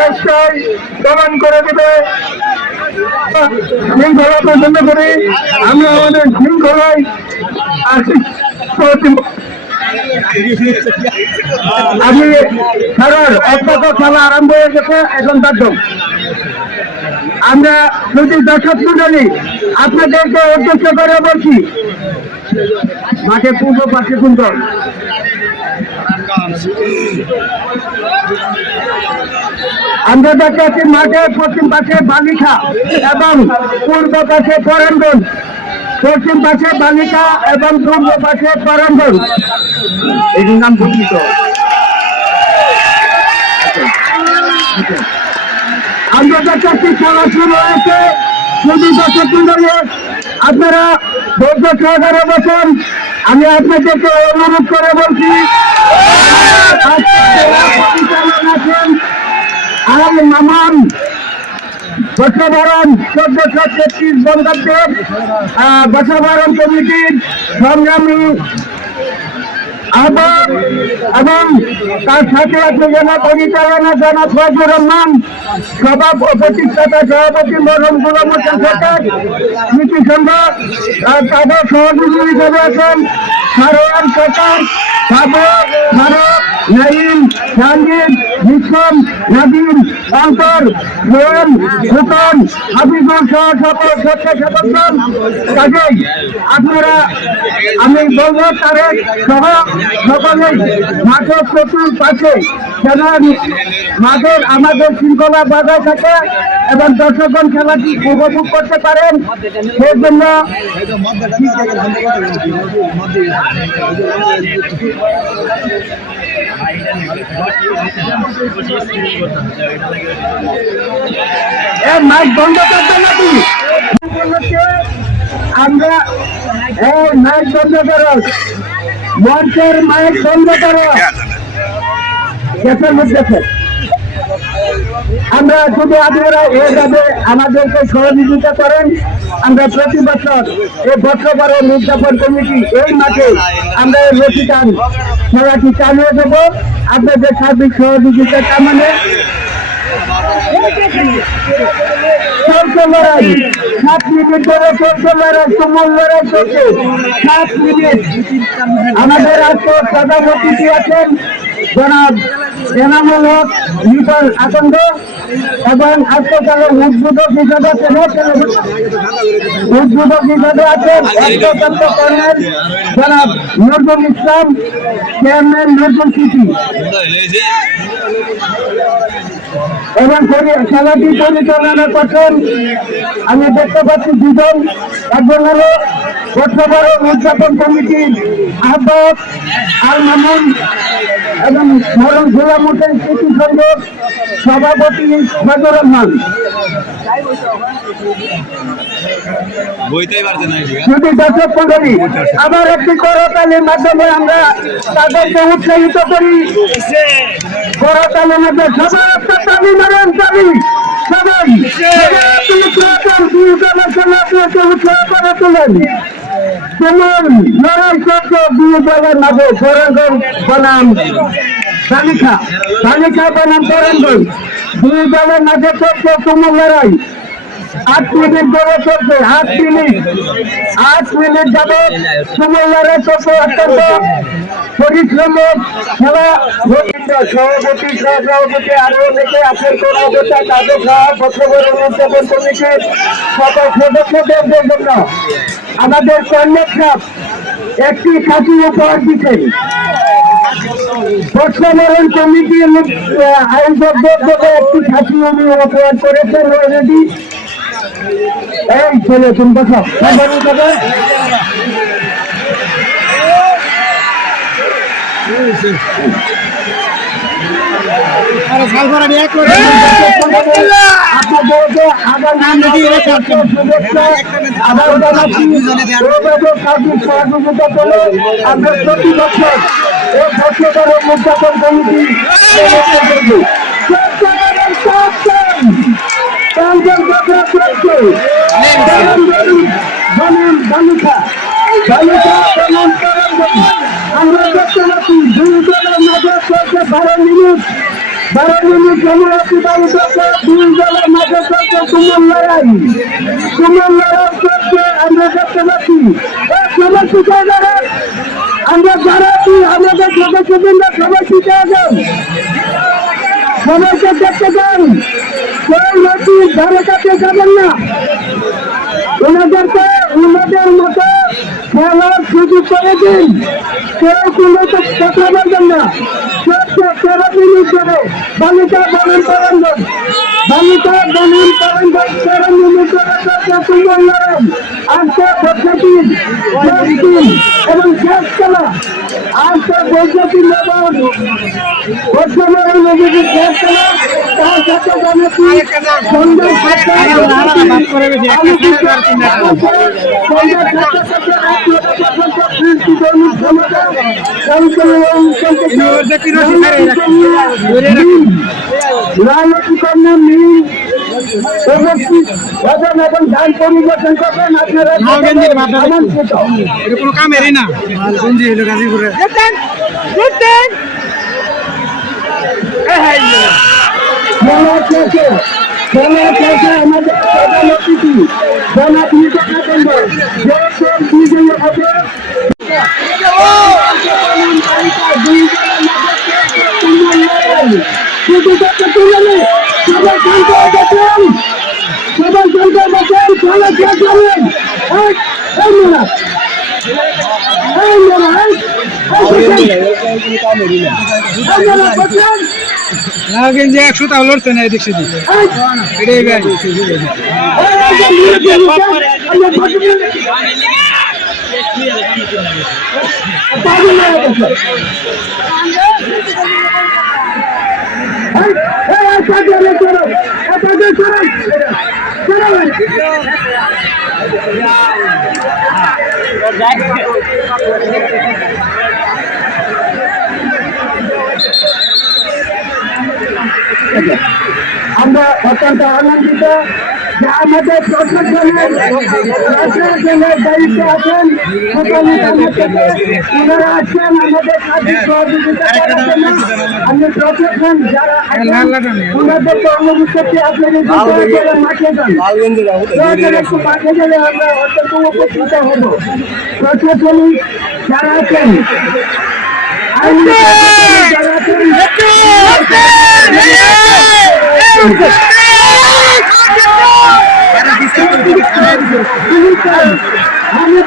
দেশটাই প্রমাণ করে দেবে। শৃঙ্খলা পছন্দ করি, আমরা আমাদের শৃঙ্খলায় আমি খেলার অত্যন্ত খেলা আরম্ভ হয়ে গেছে। এখন বাধ্য আমরা যদি দর্শক মন্ডলী আপনাদেরকে উদ্দেশ্য করে বলছি, মাঠে পূর্ব পাশে সুন্দর আমরা দেখতে পাচ্ছি মাঠের পশ্চিম পাশে বালিকা এবং পূর্ব পাশে পরাঙ্গন, পশ্চিম পাশে বালিকা এবং পূর্ব পাশে পরাঙ্গন। এটির নাম বর্ণিত। আমরা দেখতে পাচ্ছি খেলা শুরু হয়েছে। যদি দর্শক মন্ডলী আপনারা ধৈর্য সহকারে বসেন, আমি আপনাদেরকে অনুরোধ করে বলছি আল মামান বর্ষবরণ 1433 বঙ্গাব্দের বর্ষবরণ কমিটির সংগ্রামী আহ্বায়ক এবং তার সাথে আছে জনাব পরিচালনা জনাব ফজলুর রহমান, প্রতিষ্ঠাতা সভাপতি মরহুম গোলাম হোসেন সরকার, স্মৃতি সংঘ তাদের সহযোগী হিসেবে আছেন সারোয়ার সরকার, সাবক, ফারুক, নাইম, জাহাঙ্গীর, বিক্রম, নাদিম, অন্তর, সোহেল, ফুকন, হাফিজুল সহ সকল স্বেচ্ছাসেবকগণ। কাজেই আপনারা, আমি বলবো তারেক সহ সকলে মাঠের চতুর্পাশে যেন মাঠের আমাদের শৃঙ্খলা বজায় থাকে এবং দর্শকগণ খেলাটি উপভোগ করতে পারেন। সেই জন্য মাইক বন্ধ করতে নাকি আমরা মাইক বন্ধ করো, মঞ্চের মাইক বন্ধ করো। আমরা যদি আপনারা এইভাবে আমাদেরকে সহযোগিতা করেন, আমরা প্রতি বছর এই বর্ষবরণ উদযাপন কমিটি এই মাঠে আমরা এই রসিদান খেলাটি চালিয়ে দেব আপনাদের সার্বিক সহযোগিতা কামনে। লড়াই 7 মিনিট ধরে চলছে, লড়াই তুমুল লড়াই চলছে 7 মিনিট। আমাদের আজকে প্রধান অতিথি আছেন জনাব এনামুল হক লিটন আকন্দ এবং আজকালের উদ্বোধক হিসাবে আছেন কর্নেল জনাব নজরুল ইসলাম, চেয়ারম্যান নজরুল সিটি, এবং খেলাটি পরিচালনা করছেন আমি দেখতে পাচ্ছি দুজন। একজন হল বর্ষবরণ উদযাপন কমিটির আহ্বায়ক আল মামুন এবং মরম গোলাম হোসেন স্মৃতি সংঘ সভাপতি ফজলুর রহমান। যদি দর্শক মন্ডলী আবার একটি করতালির মাধ্যমে আমরা তাদেরকে উৎসাহিত করি। করতালির মধ্যে সবার একটা দাবি মারেন, দাবি সবাই উৎসাহ করে তোলেন। তোমার লড়াই করছো দুই দলের মাঝে সরঞ্জন বনাম বালিকা, বালিকা বনাম সরঞ্জন, দুই দলের মাঝে করছো তোমার লড়াই। 8 মিনিট ধরে চলছে, 8 মিনিট যাবে তোমার লড়াই চলছে। অত্যন্ত পরিশ্রম খেলা। সভাপতি সহসভাপতি আরো অনেকে আছেন কর্মকর্তা, তাদের সহ বর্ষবরণ উদযাপন কমিটির সকল সদস্যদের জন্য আমাদের কর্নেল সাহেব একটি খাঁটি উপহার দিচ্ছেন। বর্ষবরণ কমিটির আয়োজকদের একটি খাঁটি উপহার করেছেন অলরেডি। এই ছেলে তুমি বসো, আমরা প্রতি বছর এই বর্ষবরণ উদযাপন কমিটি আমরা দেখতে পাচ্ছি 2 দলের মাঝে চলছে 12 মিনিট। বারোজনের জনরাত্রি বাড়িতে 2 জেলার মাঝে চলছে তুমুল লড়াই চলছে। আমরা দেখতে পাচ্ছি সবাই শিখে যাবেন, আমরা যারাচ্ছি আমাদের সদস্যবৃন্দ সবাই শিখে যান, সবাইকে দেখতে যান, কেউ নদীর ধারে কাছে যাবেন না, ওনাদেরকে ওনাদের মতো খেলার সুযোগ করে দিন, কেউ কোনো কথা বলবেন না। বালিকা বলুন পারঙ্গন আজকে পদ্ধতি এবং শেষ খেলা আজকে বৈদ্যুতিক নগর বর্তমানের নদীর শেষ খেলা তার সাথে জানাচ্ছি সন্ধ্যা রাজনীতিকরণের মিল এবং ধান পরিবর্তন করবেন আপনারা কোনো কামেরই না গঞ্জি হলো গাজীপুরে আমাদের প্রধান অতিথি জনাব বিজয়ী হবে শুধু তুলে সবাই শান্ত দেখেন, সবাই শান্ত দেখেন, সবাই শেষ করেন। গেঞ্জি 100 টাকা লড়ছে না এদিক সেদিক এটাই ভাই আমরা অত্যন্ত আনন্দিত যে আমাদের প্রশাসনের দায়িত্বে আছেন, ওনারা আছেন আমাদের সাথে সহযোগিতা করার জন্য। আমি প্রশাসন যারা ওনাদেরকে অনুরোধ করছি আপনারা মাঠে যান, একটু মাঠে গেলে আমরা অত্যন্ত উপকৃত হব। প্রশাসনিক যারা আছেন যারা আছেন আমি